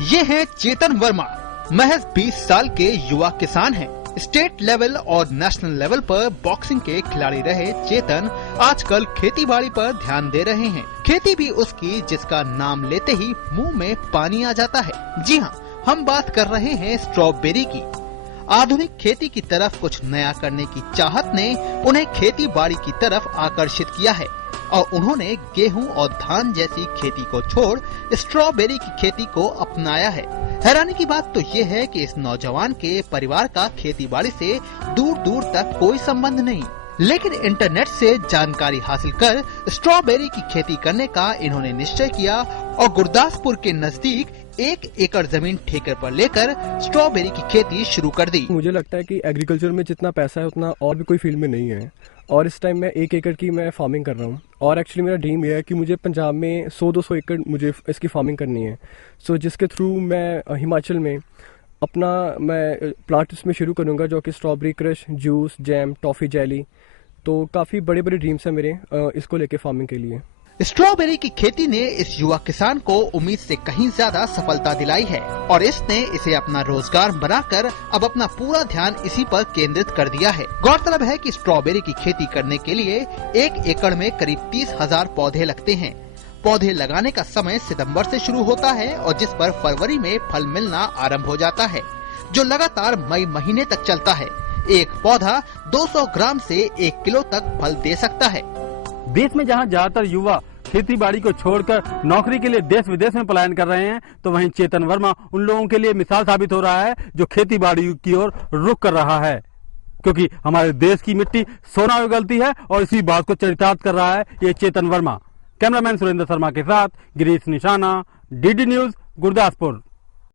ये हैं चेतन वर्मा। महज 20 साल के युवा किसान हैं। स्टेट लेवल और नेशनल लेवल पर बॉक्सिंग के खिलाड़ी रहे चेतन आजकल खेतीबाड़ी पर ध्यान दे रहे हैं। खेती भी उसकी जिसका नाम लेते ही मुंह में पानी आ जाता है। जी हाँ, हम बात कर रहे हैं स्ट्रॉबेरी की। आधुनिक खेती की तरफ कुछ नया करने की चाहत ने उन्हें खेती बाड़ी की तरफ आकर्षित किया है और उन्होंने गेहूं और धान जैसी खेती को छोड़ स्ट्रॉबेरी की खेती को अपनाया है। हैरानी की बात तो ये है कि इस नौजवान के परिवार का खेती बाड़ी से दूर दूर तक कोई संबंध नहीं, लेकिन इंटरनेट से जानकारी हासिल कर स्ट्रॉबेरी की खेती करने का इन्होंने निश्चय किया और गुरदासपुर के नजदीक 1 एकड़ जमीन ठेके पर लेकर स्ट्रॉबेरी की खेती शुरू कर दी। मुझे लगता है कि एग्रीकल्चर में जितना पैसा है उतना और भी कोई फील्ड में नहीं है और इस टाइम मैं 1 एकड़ की मैं फार्मिंग कर रहा हूँ और एक्चुअली मेरा ड्रीम ये है कि मुझे पंजाब में 100-200 एकड़ मुझे इसकी फार्मिंग करनी है। सो जिसके थ्रू मैं हिमाचल में अपना मैं प्लांट इसमें शुरू करूँगा जो कि strawberry crush, juice, jam, toffee, jelly. तो काफ़ी बड़े बड़े ड्रीम्स हैं मेरे इसको लेके फार्मिंग के लिए। स्ट्रॉबेरी की खेती ने इस युवा किसान को उम्मीद से कहीं ज्यादा सफलता दिलाई है और इसने इसे अपना रोजगार बनाकर अब अपना पूरा ध्यान इसी पर केंद्रित कर दिया है। गौरतलब है कि स्ट्रॉबेरी की खेती करने के लिए 1 एकड़ में करीब 30,000 पौधे लगते हैं। पौधे लगाने का समय सितंबर से शुरू होता है और जिस पर फरवरी में फल मिलना आरंभ हो जाता है, जो लगातार मई महीने तक चलता है। एक पौधा 200 ग्राम से 1 किलो तक फल दे सकता है। देश में जहां ज्यादातर युवा खेती बाड़ी को छोड़कर नौकरी के लिए देश विदेश में पलायन कर रहे हैं, तो वहीं चेतन वर्मा उन लोगों के लिए मिसाल साबित हो रहा है जो खेती बाड़ी की ओर रुख कर रहा है, क्योंकि हमारे देश की मिट्टी सोना उगलती है और इसी बात को चरितार्थ कर रहा है ये चेतन वर्मा। कैमरामैन सुरेंद्र शर्मा के साथ गिरीश निशाना, डीडी न्यूज, गुरदासपुर।